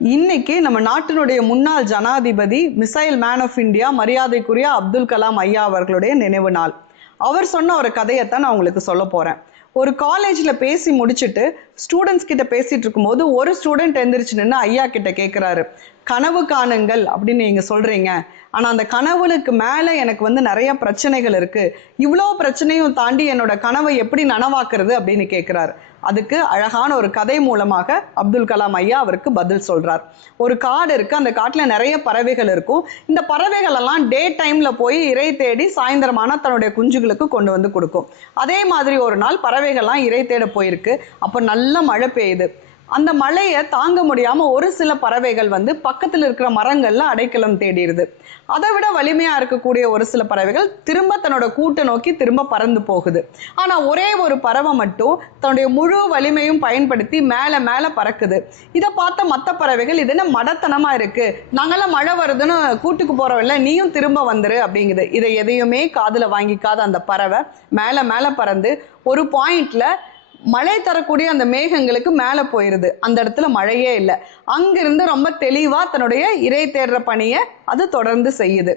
இன்னைக்கு நம்ம நாட்டினுடைய முன்னாள் ஜனாதிபதி மிசைல் மேன் ஆஃப் இந்தியா மரியாதைக்குரிய அப்துல் கலாம் ஐயா அவர்களுடைய நினைவு நாள். அவர் சொன்ன ஒரு கதையத்தான் நான் உங்களுக்கு சொல்ல போறேன். ஒரு காலேஜ்ல பேசி முடிச்சுட்டு ஸ்டூடெண்ட்ஸ் கிட்ட பேசிட்டு இருக்கும்போது ஒரு ஸ்டூடெண்ட் எந்திரிச்சு நின்று ஐயா கிட்ட கேட்கிறாரு, கனவு காணுங்கள் அப்படின்னு நீங்க சொல்றீங்க, ஆனா அந்த கனவுக்கு மேல எனக்கு நிறைய பிரச்சனைகள் இருக்கு, இவ்வளோ பிரச்சனையும் தாண்டி என்னோட கனவை எப்படி நனவாக்குறது அப்படின்னு கேட்கிறாரு. அதுக்கு அழகான ஒரு கதை மூலமாக அப்துல் கலாம் ஐயா அவருக்கு பதில் சொல்றார். ஒரு காடு இருக்கு, அந்த காட்டுல நிறைய பறவைகள் இருக்கும். இந்த பறவைகள் எல்லாம் டே டைம்ல போய் இறை தேடி சாயந்தரமான தன்னுடைய குஞ்சுகளுக்கு கொண்டு வந்து கொடுக்கும். அதே மாதிரி ஒரு நாள் பறவைகள்லாம் இறை தேட போயிருக்கு. அப்ப நல்ல மழை பெய்யுது. அந்த மழையை தாங்க முடியாம ஒரு சில பறவைகள் பக்கத்துல இருக்கிற மரங்கள்ல அடைக்கலம் தேடிடுது. அதை விட வலிமையா இருக்கக்கூடிய ஒரு சில பறவைகள் திரும்ப தன்னோட கூட்டை நோக்கி திரும்ப பறந்து போகுது. ஆனா ஒரே ஒரு பறவை மட்டும் தன்னுடைய முழு வலிமையும் பயன்படுத்தி மேல மேல பறக்குது. இதை பார்த்த மற்ற பறவைகள் இது என்ன மடத்தனமா இருக்கு, நாங்கெல்லாம் மழை வருதுன்னு கூட்டுக்கு போறோம்ல, நீயும் திரும்ப வந்துரு அப்படிங்குது. இதை எதையுமே காதுல வாங்கிக்காத அந்த பறவை மேல மேல பறந்து ஒரு பாயிண்ட்ல மழை தரக்கூடிய அந்த மேகங்களுக்கு மேல போயிருது. அந்த இடத்துல மழையே இல்லை. அங்கிருந்து ரொம்ப தெளிவா தன்னுடைய இறை தேடுற பணியை அது தொடர்ந்து செய்யுது.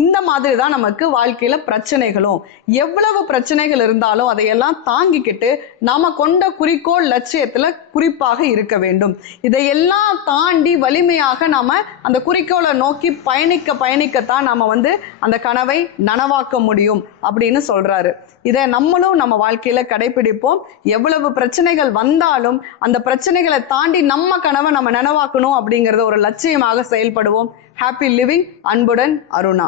இந்த மாதிரி தான் நமக்கு வாழ்க்கையில பிரச்சனைகளும், எவ்வளவு பிரச்சனைகள் இருந்தாலும் அதையெல்லாம் தாங்கிக்கிட்டு நாம கொண்ட குறிக்கோள் லட்சியத்துல குறிப்பாக இருக்க வேண்டும். இதையெல்லாம் தாண்டி வலிமையாக நாம அந்த குறிக்கோளை நோக்கி பயணிக்கத்தான் நாம அந்த கனவை நனவாக்க முடியும் அப்படின்னு சொல்றாரு. இதை நம்மளும் நம்ம வாழ்க்கையில கடைபிடிப்போம். எவ்வளவு பிரச்சனைகள் வந்தாலும் அந்த பிரச்சனைகளை தாண்டி நம்ம கனவை நம்ம நனவாக்கணும் அப்படிங்கறத ஒரு லட்சியமாக செயல்படுவோம். Happy living. அன்புடன் அருணா.